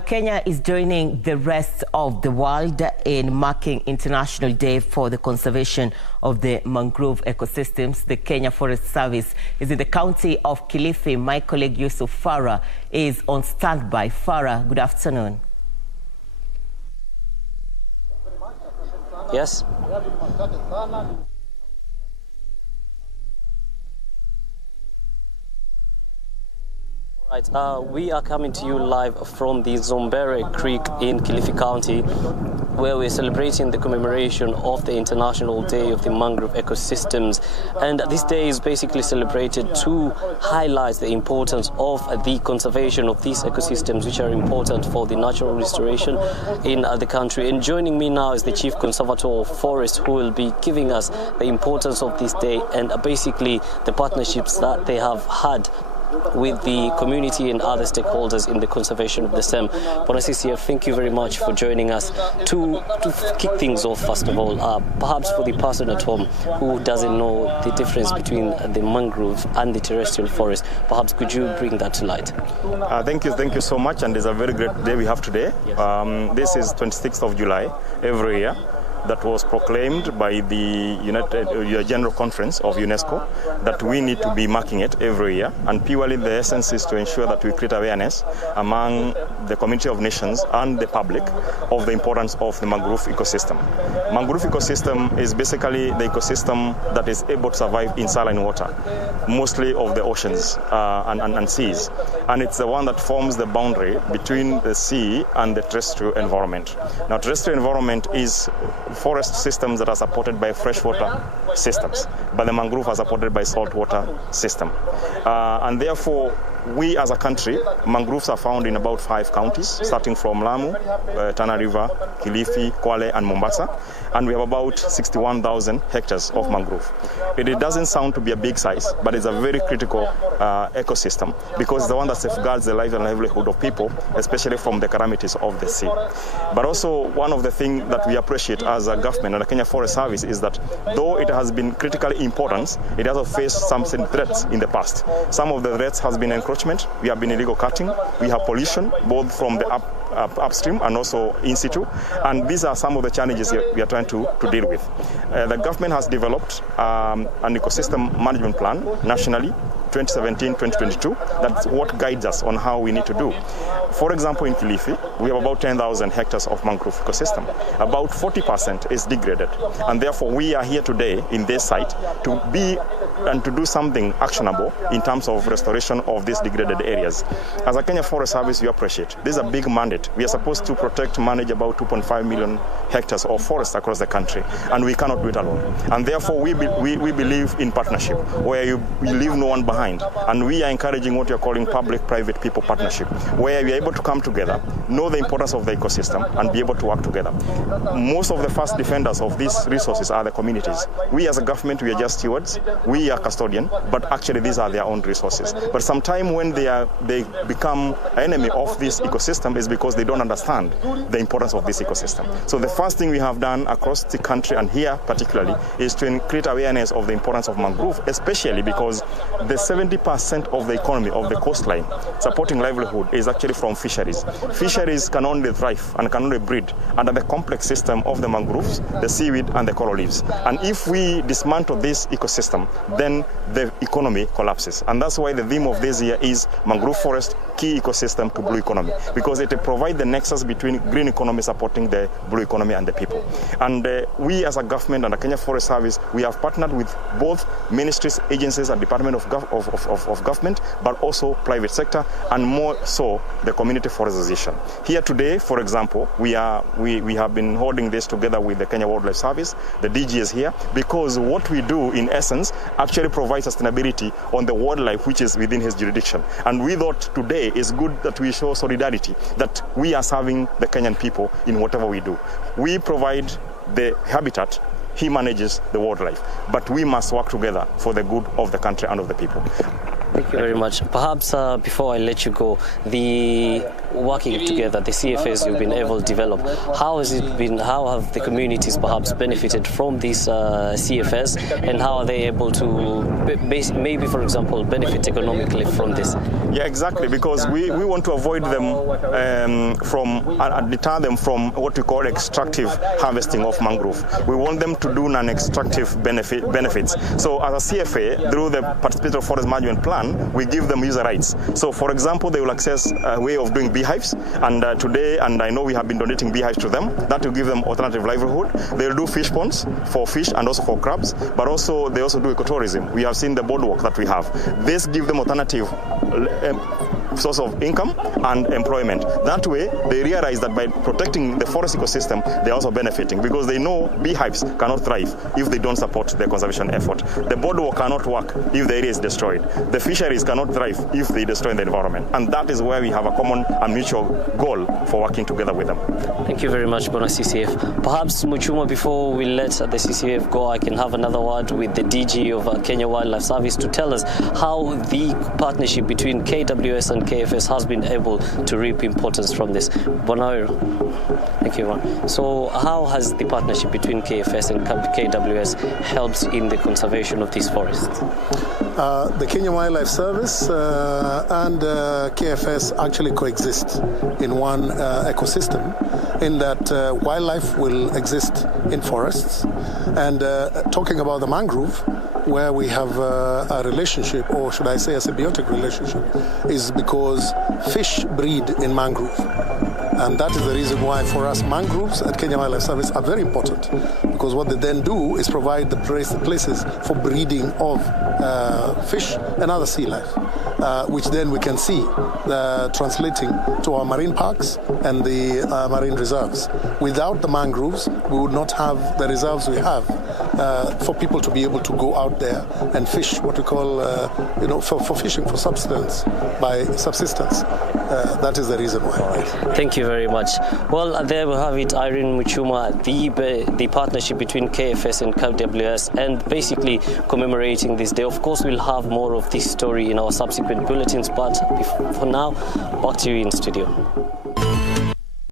Kenya is joining the rest of the world in marking International Day for the Conservation of the Mangrove Ecosystems. The Kenya Forest Service is in the county of Kilifi. My colleague Yusuf Farah is on standby. Farah, good afternoon. Yes. Right, we are coming to you live from the Zombere Creek in Kilifi County, where we're celebrating the commemoration of the International Day of the Mangrove Ecosystems. And this day is basically celebrated to highlight the importance of the conservation of these ecosystems, which are important for the natural restoration in the country. And joining me now is the Chief Conservator of Forest, who will be giving us the importance of this day and basically the partnerships that they have had with the community and other stakeholders in the conservation of the same. Bonasisia, thank you very much for joining us. To kick things off, first of all, perhaps for the person at home who doesn't know the difference between the mangrove and the terrestrial forest, perhaps could you bring that to light? Thank you so much, and it's a very great day we have today. Yes. This is 26th of July every year. That was proclaimed by the General Conference of UNESCO that we need to be marking it every year. And purely the essence is to ensure that we create awareness among the community of nations and the public of the importance of the mangrove ecosystem. Mangrove ecosystem is basically the ecosystem that is able to survive in saline water, mostly of the oceans and seas. And it's the one that forms the boundary between the sea and the terrestrial environment. Now, terrestrial environment is forest systems that are supported by freshwater systems, but the mangrove are supported by saltwater system. And therefore, we as a country, mangroves are found in about 5 counties, starting from Lamu, Tana River, Kilifi, Kwale, and Mombasa. And we have about 61,000 hectares of mangrove. It doesn't sound to be a big size, but it's a very critical ecosystem because it's the one that safeguards the life and livelihood of people, especially from the calamities of the sea. But also, one of the things that we appreciate as a government and the Kenya Forest Service is that though it has been critically important, it has faced some threats in the past. Some of the threats has been encroachment. We have been illegal cutting. We have pollution, both from the upstream and also in situ. And these are some of the challenges we are trying to deal with. The government has developed an ecosystem management plan nationally, 2017-2022. That's what guides us on how we need to do. For example, in Kilifi, we have about 10,000 hectares of mangrove ecosystem. About 40% is degraded. And therefore, we are here today in this site to do something actionable in terms of restoration of these degraded areas. As a Kenya Forest Service, we appreciate this is a big mandate. We are supposed to protect, manage about 2.5 million hectares of forest across the country, and we cannot do it alone. And therefore, we believe in partnership, where you leave no one behind. And we are encouraging what you are calling public-private people partnership, where we are able to come together, know the importance of the ecosystem, and be able to work together. Most of the first defenders of these resources are the communities. We as a government, we are just stewards. We are custodian, but actually these are their own resources. But sometimes when they become an enemy of this ecosystem is because they don't understand the importance of this ecosystem. So the first thing we have done across the country and here particularly is to create awareness of the importance of mangrove, especially because the 70% of the economy of the coastline supporting livelihood is actually from fisheries. Fisheries can only thrive and can only breed under the complex system of the mangroves, the seaweed, and the coral reefs. And if we dismantle this ecosystem, then the economy collapses. And that's why the theme of this year is mangrove forest, key ecosystem to blue economy, because it provides the nexus between green economy supporting the blue economy and the people. And we as a government and the Kenya Forest Service, we have partnered with both ministries, agencies, and Department of Government, but also private sector, and more so the Community Forest Association. Here today, for example, we have been holding this together with the Kenya Wildlife Service. The DG is here because what we do in essence actually provides sustainability on the wildlife which is within his jurisdiction. And we thought today is good that we show solidarity, that we are serving the Kenyan people in whatever we do. We provide the habitat, he manages the wildlife, but we must work together for the good of the country and of the people. Thank you very much. Perhaps before I let you go, the working together, the CFAs you've been able to develop, how has it been? How have the communities perhaps benefited from these CFAs, and how are they able to maybe, for example, benefit economically from this? Yeah, exactly, because we want to avoid them deter them from what we call extractive harvesting of mangrove. We want them to do non-extractive benefits. So as a CFA, through the participatory forest management plan, we give them user rights. So for example, they will access a way of doing beehives, and today, and I know we have been donating beehives to them, that will give them alternative livelihood. They'll do fish ponds for fish and also for crabs, but also they also do ecotourism. We have seen the boardwalk that we have. This gives them alternative source of income and employment. That way, they realize that by protecting the forest ecosystem, they're also benefiting, because they know beehives cannot thrive if they don't support their conservation effort. The boardwalk cannot work if the area is destroyed. The fisheries cannot thrive if they destroy the environment. And that is where we have a common and mutual goal for working together with them. Thank you very much, Bona CCF. Perhaps, Muchuma, before we let the CCF go, I can have another word with the DG of Kenya Wildlife Service to tell us how the partnership between KWS and KFS has been able to reap importance from this. Bonairo. Thank you, man. So how has the partnership between KFS and KWS helped in the conservation of these forests? The Kenya Wildlife Service and KFS actually coexist in one ecosystem, in that wildlife will exist in forests. And talking about the mangrove, where we have a relationship, or should I say a symbiotic relationship, is because fish breed in mangrove. And that is the reason why for us mangroves at Kenya Wildlife Service are very important, because what they then do is provide the places for breeding of fish and other sea life, which then we can see translating to our marine parks and the marine reserves. Without the mangroves, we would not have the reserves we have for people to be able to go out there and fish, what we call, for fishing for subsistence, by subsistence. That is the reason why. Thank you very much. Well, there we have it, Irene Muchuma, the partnership between KFS and KWS, and basically commemorating this day. Of course, we'll have more of this story in our subsequent bulletins, but for now, back to you in studio.